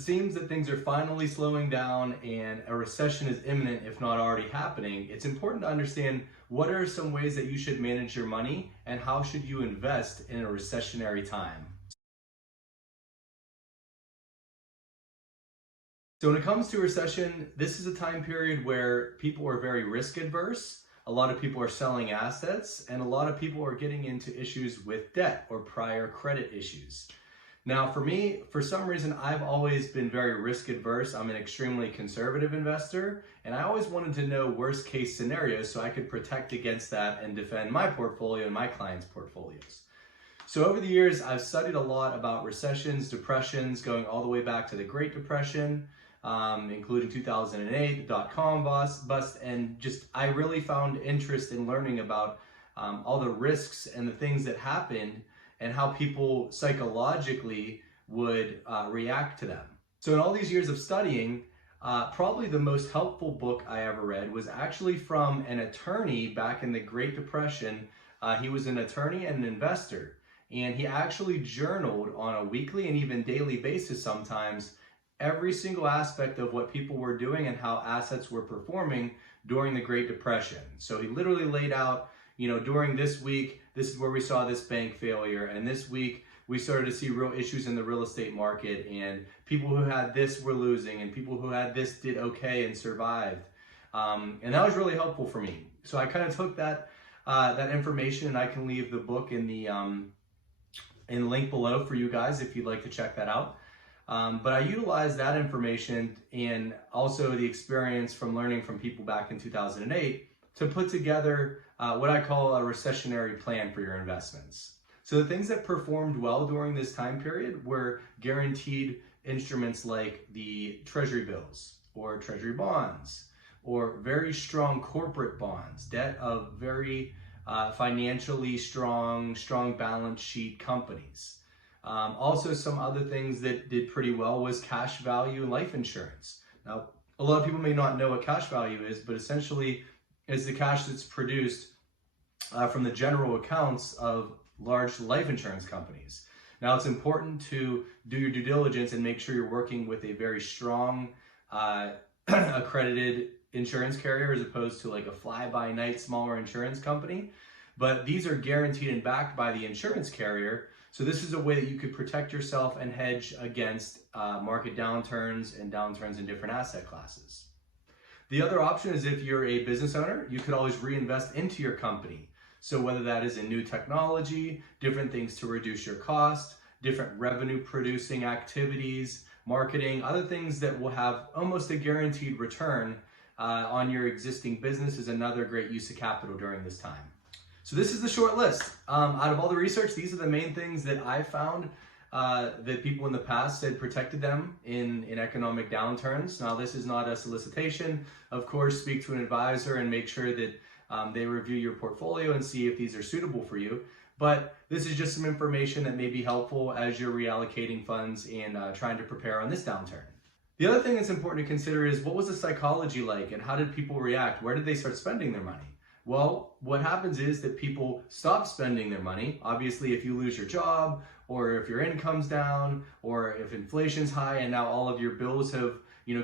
it seems that things are finally slowing down and a recession is imminent, if not already happening, it's important to understand what are some ways that you should manage your money and how should you invest in a recessionary time. So when it comes to recession, this is a time period where people are very risk adverse. A lot of people are selling assets and a lot of people are getting into issues with debt or prior credit issues. Now, for me, for some reason, I've always been very risk adverse. I'm an extremely conservative investor, and I always wanted to know worst case scenarios so I could protect against that and defend my portfolio and my clients' portfolios. So over the years, I've studied a lot about recessions, depressions, going all the way back to the Great Depression, including 2008, the dot-com bust, and just I really found interest in learning about all the risks and the things that happened and how people psychologically would react to them. So in all these years of studying, probably the most helpful book I ever read was actually from an attorney back in the Great Depression. He was an attorney and an investor, and he actually journaled on a weekly and even daily basis sometimes every single aspect of what people were doing and how assets were performing during the Great Depression. So he literally laid out, during this week, this is where we saw this bank failure, and this week we started to see real issues in the real estate market, and people who had this were losing, and people who had this did okay and survived. And that was really helpful for me. So I kind of took that information, and I can leave the book in the link below for you guys if you'd like to check that out. But I utilized that information and also the experience from learning from people back in 2008 to put together what I call a recessionary plan for your investments. So the things that performed well during this time period were guaranteed instruments like the treasury bills or treasury bonds or very strong corporate bonds, debt of very financially strong balance sheet companies. Also, some other things that did pretty well was cash value life insurance. Now, a lot of people may not know what cash value is, but essentially it's the cash that's produced from the general accounts of large life insurance companies. Now, it's important to do your due diligence and make sure you're working with a very strong accredited insurance carrier as opposed to like a fly-by-night smaller insurance company. But these are guaranteed and backed by the insurance carrier. So this is a way that you could protect yourself and hedge against market downturns and downturns in different asset classes. The other option is if you're a business owner, you could always reinvest into your company. So whether that is in new technology, different things to reduce your cost, different revenue producing activities, marketing, other things that will have almost a guaranteed return on your existing business is another great use of capital during this time. So this is the short list. Out of all the research, these are the main things that I found that people in the past said protected them in economic downturns. Now, this is not a solicitation. Of course, speak to an advisor and make sure that they review your portfolio and see if these are suitable for you. But this is just some information that may be helpful as you're reallocating funds and trying to prepare on this downturn. The other thing that's important to consider is what was the psychology like and how did people react? Where did they start spending their money? Well, what happens is that people stop spending their money. Obviously, if you lose your job or if your income's down or if inflation's high and now all of your bills have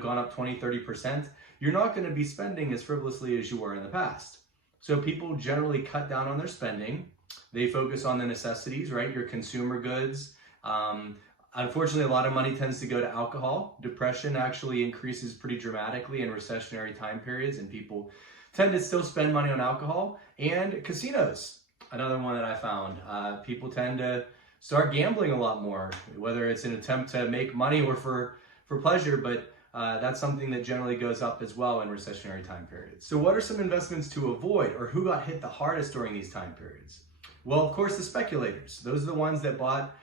gone up 20-30%, you're not going to be spending as frivolously as you were in the past. So people generally cut down on their spending. They focus on the necessities, right? Your consumer goods. Unfortunately, a lot of money tends to go to alcohol. Depression actually increases pretty dramatically in recessionary time periods, and people tend to still spend money on alcohol. And casinos, another one that I found. People tend to start gambling a lot more, whether it's an attempt to make money or for pleasure, but that's something that generally goes up as well in recessionary time periods. So what are some investments to avoid, or who got hit the hardest during these time periods? Well, of course, the speculators. Those are the ones that bought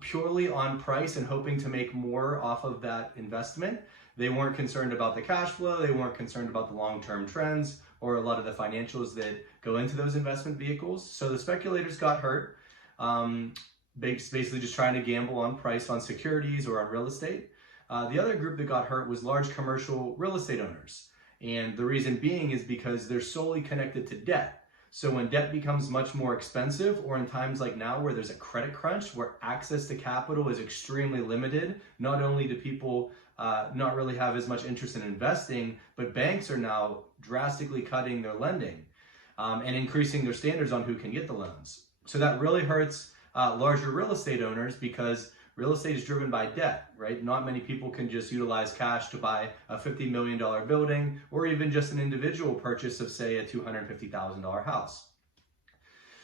purely on price and hoping to make more off of that investment. They weren't concerned about the cash flow. They weren't concerned about the long-term trends or a lot of the financials that go into those investment vehicles. So the speculators got hurt, basically just trying to gamble on price on securities or on real estate. The other group that got hurt was large commercial real estate owners. And the reason being is because they're solely connected to debt. So when debt becomes much more expensive, or in times like now where there's a credit crunch, where access to capital is extremely limited, not only do people not really have as much interest in investing, but banks are now drastically cutting their lending and increasing their standards on who can get the loans. So that really hurts larger real estate owners, because real estate is driven by debt, right? Not many people can just utilize cash to buy a $50 million building, or even just an individual purchase of, say, a $250,000 house.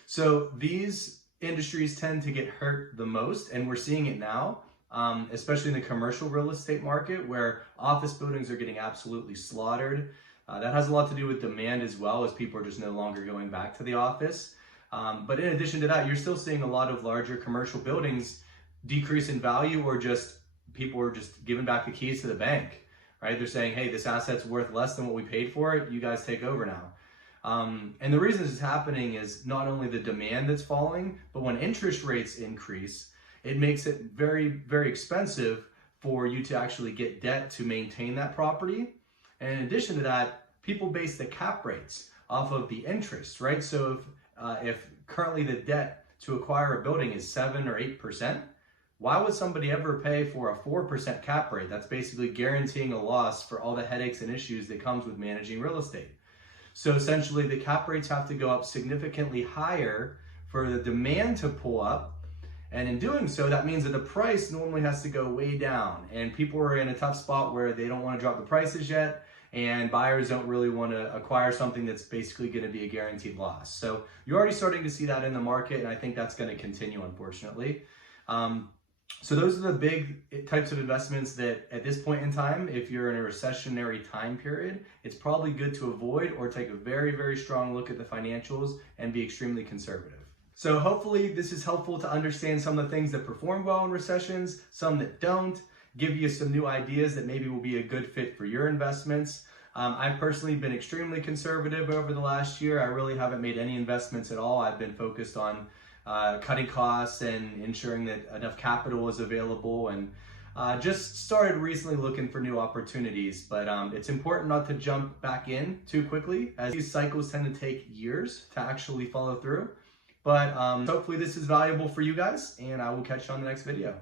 So these industries tend to get hurt the most, and we're seeing it now, especially in the commercial real estate market, where office buildings are getting absolutely slaughtered. That has a lot to do with demand as well, as people are just no longer going back to the office. But in addition to that, you're still seeing a lot of larger commercial buildings decrease in value, or just people are just giving back the keys to the bank, right? They're saying, hey, this asset's worth less than what we paid for it. You guys take over now. And the reason this is happening is not only the demand that's falling, but when interest rates increase, it makes it very, very expensive for you to actually get debt to maintain that property. And in addition to that, people base the cap rates off of the interest, right? So if currently the debt to acquire a building is 7 or 8%, why would somebody ever pay for a 4% cap rate? That's basically guaranteeing a loss for all the headaches and issues that comes with managing real estate. So essentially the cap rates have to go up significantly higher for the demand to pull up. And in doing so, that means that the price normally has to go way down. And people are in a tough spot where they don't want to drop the prices yet, and buyers don't really want to acquire something that's basically going to be a guaranteed loss. So you're already starting to see that in the market, and I think that's going to continue, unfortunately. So those are the big types of investments that at this point in time, if you're in a recessionary time period, it's probably good to avoid, or take a very, very strong look at the financials and be extremely conservative. So hopefully this is helpful to understand some of the things that perform well in recessions, some that don't, give you some new ideas that maybe will be a good fit for your investments. I've personally been extremely conservative over the last year. I really haven't made any investments at all. I've been focused on cutting costs and ensuring that enough capital is available, and just started recently looking for new opportunities. But it's important not to jump back in too quickly, as these cycles tend to take years to actually follow through. But hopefully this is valuable for you guys, and I will catch you on the next video.